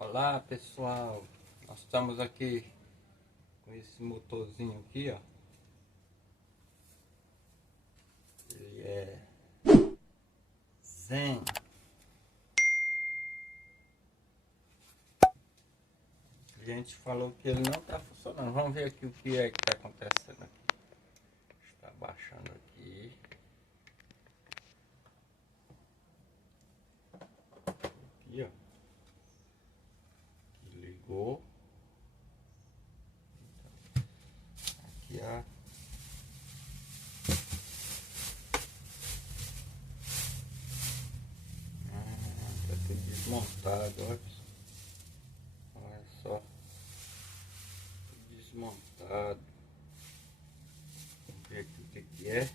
Olá pessoal, nós estamos aqui com esse motorzinho aqui, ó. Ele é Zen. A gente falou que ele não está funcionando. Vamos ver aqui o que é que está acontecendo aqui. Está baixando aqui. Aqui, ó. Aqui ligou. Aqui a tá tudo desmontado, olha. Olha só. Tudo desmontado. Vamos ver aqui o que é.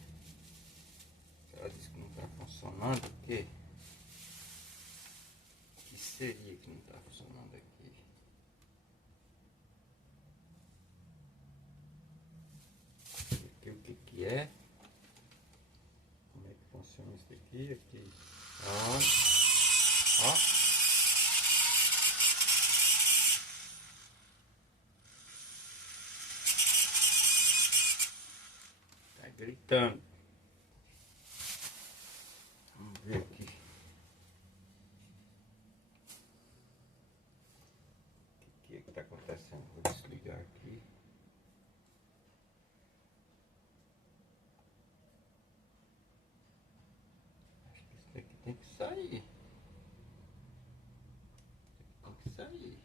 Ela disse que não está funcionando. O que? O que seria que não está funcionando aqui? Aqui o que é? Como é que funciona isso aqui? Aqui. Ó. Ó. Tá gritando. Vamos ver aqui. O que é que tá acontecendo? Vou desligar aqui. Acho que isso daqui tem que sair. Tem que sair.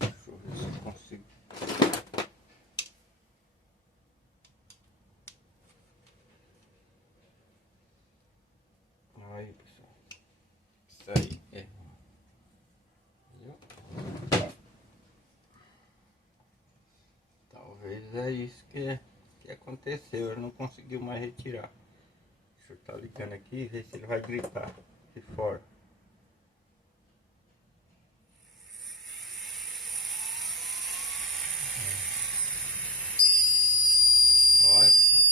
Deixa eu ver se eu consigo. Aí, pessoal. Isso aí é. Viu? Talvez é isso que aconteceu. Ele não conseguiu mais retirar. Deixa eu estar ligando aqui e ver se ele vai gritar aqui fora. Olha, pessoal.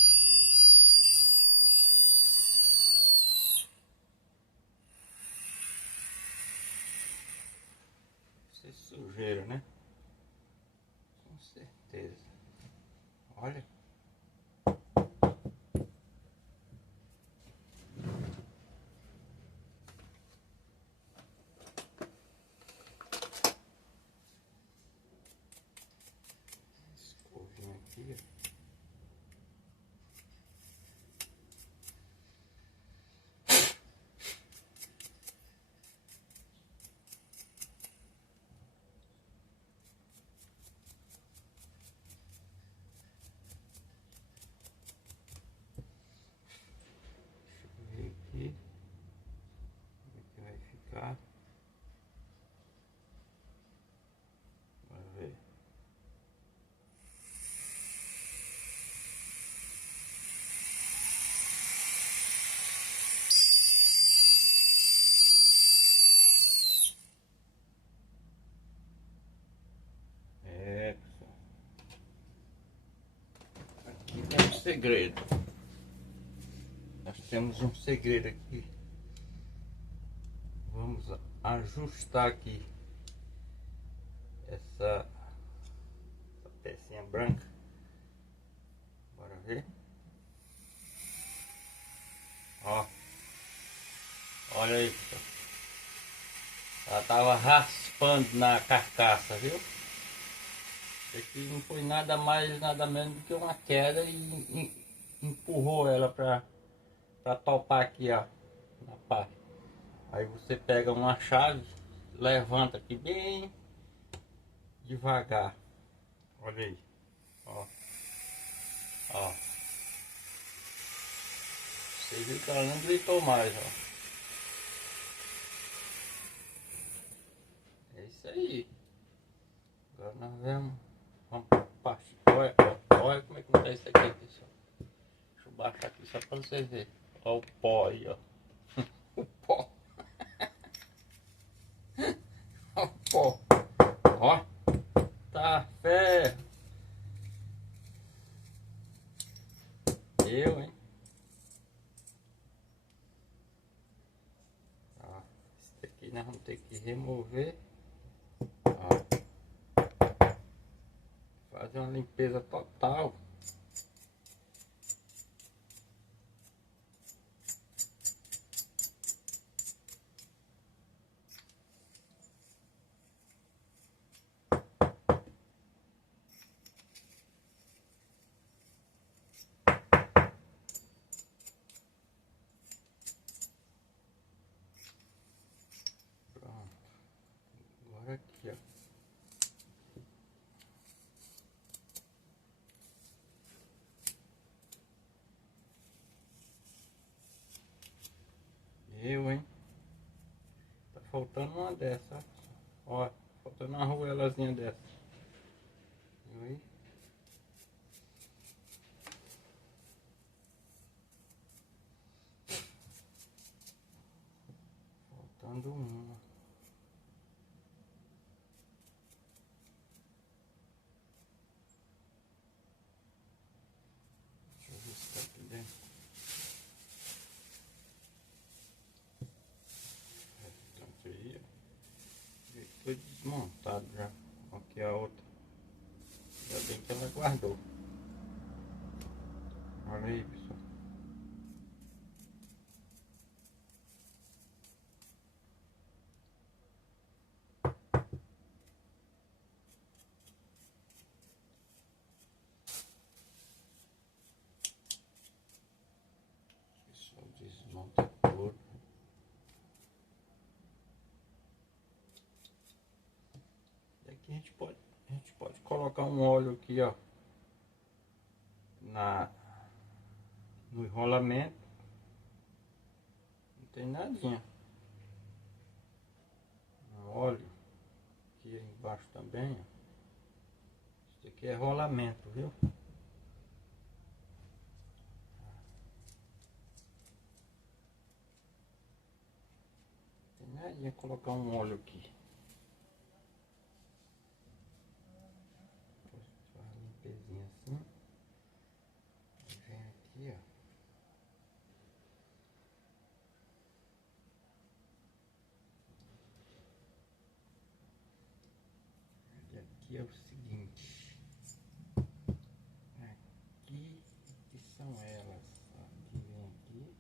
Isso é sujeira, né? Com certeza. Olha. Escovinha aqui, ó. Ver aqui como é que vai ficar. Vamos ver. É, pessoal. Aqui tem um segredo. Nós temos um segredo aqui. Vamos ajustar aqui essa pecinha branca. Bora ver. Ó. Olha aí, pessoal. Ela tava raspando na carcaça, viu? Isso aqui não foi nada mais, nada menos do que uma queda e empurrou ela pra topar aqui, ó, na parte. Aí você pega uma chave, levanta aqui bem devagar. Olha aí, ó, ó. Você viu que ela não gritou mais, ó. É isso aí. Agora nós vamos partir. Olha, olha como é que tá isso aqui, pessoal. Deixa eu baixar aqui só pra vocês verem. Olha o pó aí, ó. O pó. Olha o pó. Ó. Tá ferro. Eu, hein? Ó, esse daqui nós vamos ter que remover, ó, fazer uma limpeza total. Aqui, ó. Hein? Tá faltando uma dessa, ó. Faltando uma arruelazinha dessa. Viu aí? Faltando uma. Foi desmontado já. Aqui a outra. Ainda bem que ela guardou. Olha aí, pessoal. Pessoal, desmonta tudo. Daqui a gente pode colocar um óleo aqui, ó. No enrolamento. Não tem nadinha. Um óleo aqui embaixo também, ó. Isso aqui é rolamento, viu? Tem nadinha colocar um óleo aqui. Faz uma limpezinha assim. Vem aqui, ó. E aqui é o seguinte. Aqui que são elas. Aqui vem aqui.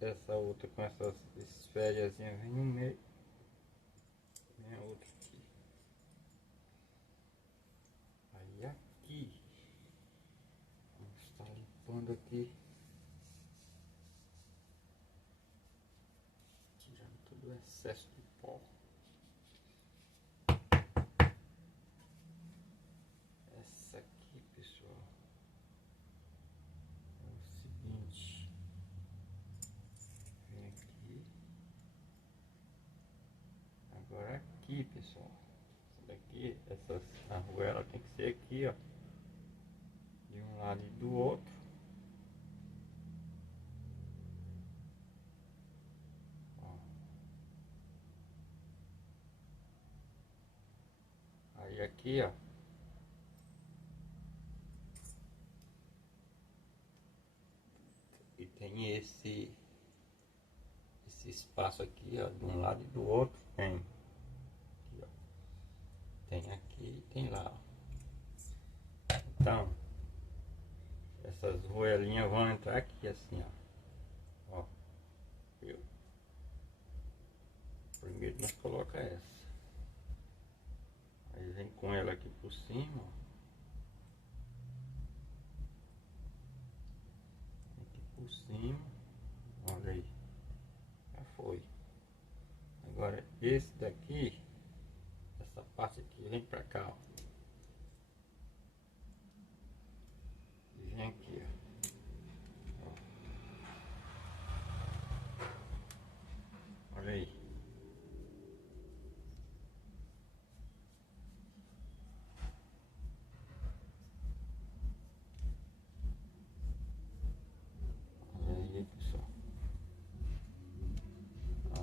Essa outra com essas esférias vem no meio. Vem a outra aqui. Aí aqui. Vamos estar limpando aqui. Tirando todo o excesso de pó. Essa aqui, pessoal, é o seguinte. Vem aqui. Agora aqui, pessoal. Essa daqui, essa arruela tem que ser aqui, ó. De um lado e do outro. Ó. Aí aqui, ó. E tem esse espaço aqui, ó, de um lado e do outro. Tem aqui, ó. Tem aqui e tem lá, ó. Então, essas roelinhas vão entrar aqui assim, ó. Ó. Viu? Primeiro nós coloca essa. Aí vem com ela aqui por cima, ó. Aqui por cima. Olha aí. Já foi. Agora esse daqui, essa parte aqui vem pra cá, ó. E vem aqui, ó. Olha aí. Olha aí, pessoal. Ó.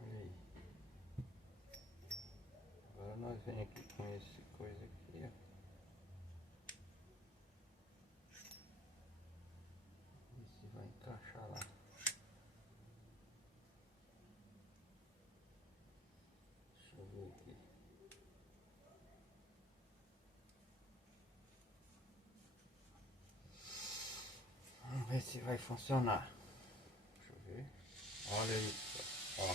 Olha aí. Agora nós vem aqui com esse coisa aqui, ó. Esse encaixar lá. Deixa eu ver aqui. Vamos ver se vai funcionar. Deixa eu ver. Olha isso, ó.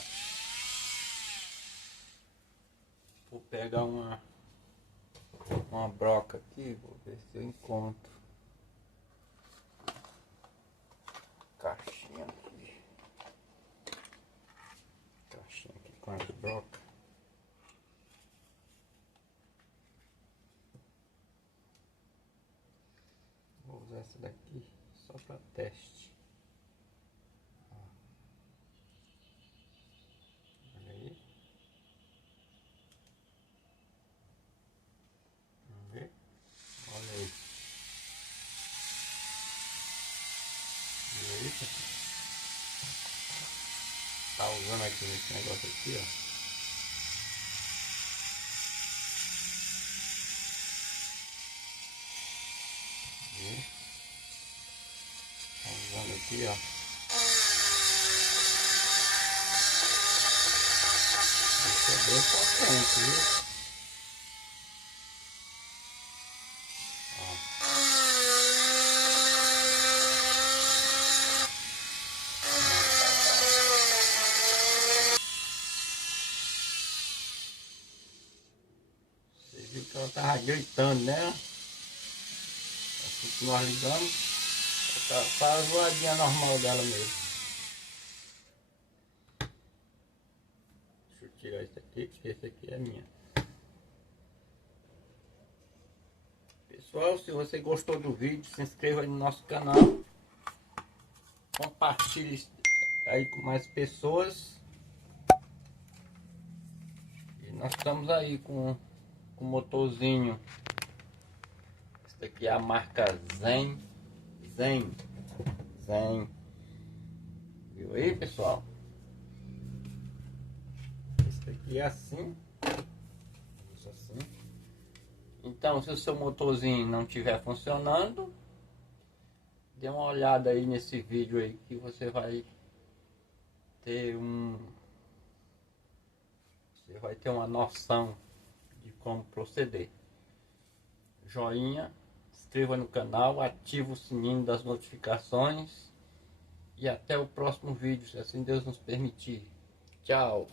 Vou pegar uma broca aqui, vou ver se eu encontro. Caixinha aqui. Caixinha aqui com as brocas. Vou usar essa daqui só para teste. Olha aí. Vamos ver. Olha aí. E aí, pessoal? Tá usando aqui nesse negócio aqui, ó. E tá usando aqui, ó. Isso é bem potente, viu? Você viu que ela tava gritando, né? Assim que nós ligamos, ela tá a zoadinha normal dela mesmo. Deixa eu tirar isso aqui, porque esse aqui é minha. Pessoal, se você gostou do vídeo, se inscreva aí no nosso canal. Compartilhe aí com mais pessoas. E nós estamos aí com o motorzinho. Esse aqui é a marca Zen. Viu aí, pessoal? Esse aqui é assim. Isso assim. Então, se o seu motorzinho não estiver funcionando, dê uma olhada aí nesse vídeo aí que você vai ter uma noção de como proceder. Joinha, inscreva no canal, ative o sininho das notificações e até o próximo vídeo, se assim Deus nos permitir. Tchau!